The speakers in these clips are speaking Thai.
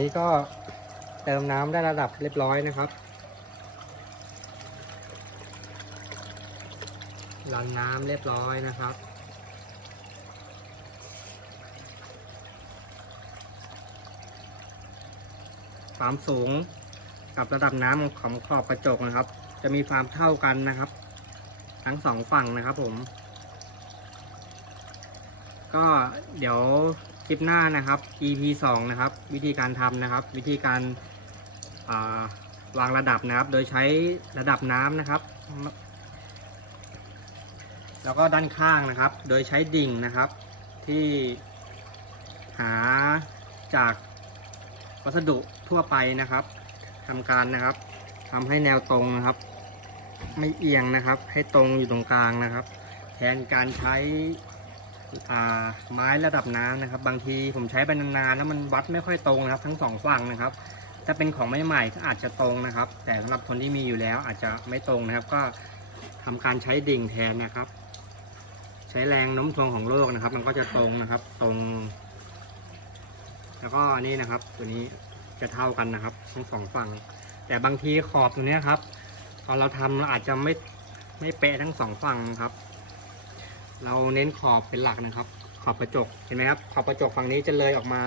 นี้ก็เติมน้ำได้ระดับเรียบร้อยนะครับรันน้ำเรียบร้อยนะครับ ความสูงกับระดับน้ำของขอบกระจกนะครับ จะมีความเท่ากันนะครับ ทั้งสองฝั่งนะครับผม ก็เดี๋ยว ลิปหน้านะครับ EP 2นะครับ วิธีการทำนะครับ วิธีการาวางระดับนะครับ โดยใช้ระดับน้ำนะครับ แล้วก็ด้านข้างนะครับ โดยใช้ดิ่งนะครับ ที่หาจากวัสดุทั่วไปนะครับทำการนะครับทำให้แนวตรงนะครับ ไม่เอียงนะครับ ให้ตรงอยู่ตรงกลางนะครับ แทนการใช้ ไม้ระดับน้ำนะครับ บางทีผมใช้ไปนานๆแล้วมันวัดไม่ค่อยตรงนะครับ ทั้งสองฝั่งนะครับ ถ้าเป็นของใหม่ๆก็อาจจะตรงนะครับ แต่สำหรับคนที่มีอยู่แล้วอาจจะไม่ตรงนะครับ ก็ทำการใช้ดิ่งแทนนะครับ ใช้แรงโน้มถ่วงของโลกนะครับ มันก็จะตรงนะครับ ตรง แล้วก็นี่นะครับ ตัวนี้จะเท่ากันนะครับ ทั้งสองฝั่ง แต่บางทีขอบตัวนี้ครับตอนเราทำเราอาจจะไม่ไม่เป๊ะทั้งสองฝั่งครับ เราเน้นขอบเป็นหลักนะครับ ขอบกระจกเห็นไหมครับ ขอบกระจกฝั่งนี้จะเลยออกมา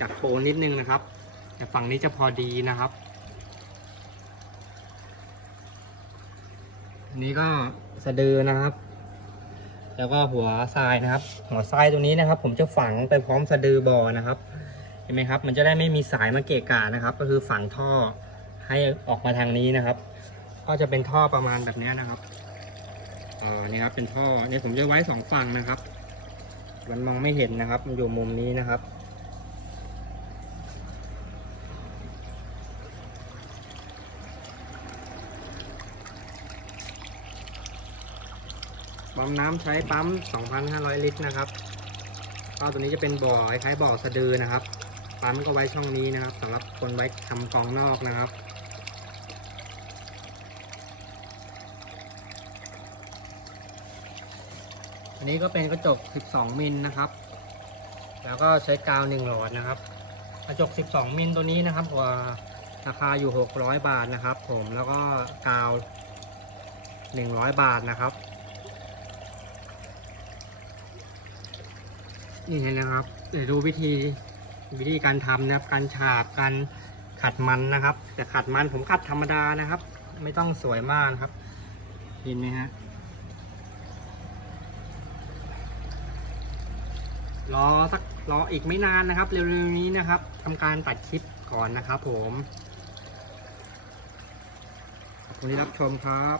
จากโคนนิดนึงนะครับ แต่ฝั่งนี้จะพอดีนะครับอันนี้ก็สะดือนะครับ แล้วก็หัวทรายนะครับ หัวทรายตัวนี้นะครับ ผมจะฝังไปพร้อมสะดือบอนะครับ เห็นไหมครับ มันจะได้ไม่มีสายมาเกะกะนะครับ ก็คือฝังท่อให้ออกมาทางนี้นะครับ ก็จะเป็นท่อประมาณแบบนี้นะครับ อ่านี่ครับเป็นท่อเนี่ยผมจะไว้สองฝั่งนะครับ มันมองไม่เห็นนะครับ มันอยู่มุมนี้นะครับ ปั๊มน้ำใช้ปั๊ม 2,500 ลิตรนะครับก็ตัวนี้จะเป็นบ่อคล้ายบ่อสะดือนะครับ ปั๊มก็ไว้ช่องนี้นะครับสำหรับคนไว้ทำกองนอกนะครับ อันนี้ก็เป็นกระจก 12 มิลนะครับ แล้วก็ใช้กาว1หลอดนะครับ กระจก 12 มิลตัวนี้นะครับว่าราคาอยู่ 600 บาทนะครับ ผมแล้วก็กาว 100 บาทนะครับ นี่เห็นนะครับเดี๋ยวดูวิธีวิธีการทำนะครับ การฉาบการขัดมันนะครับ แต่ขัดมันผมขัดธรรมดานะครับ ไม่ต้องสวยมากนะครับเห็นไหมฮะ รอสักรออีกไม่นานนะครับ เร็วๆนี้นะครับทำการตัดคลิปก่อนนะครับผมขอบคุณที่รับชมครับ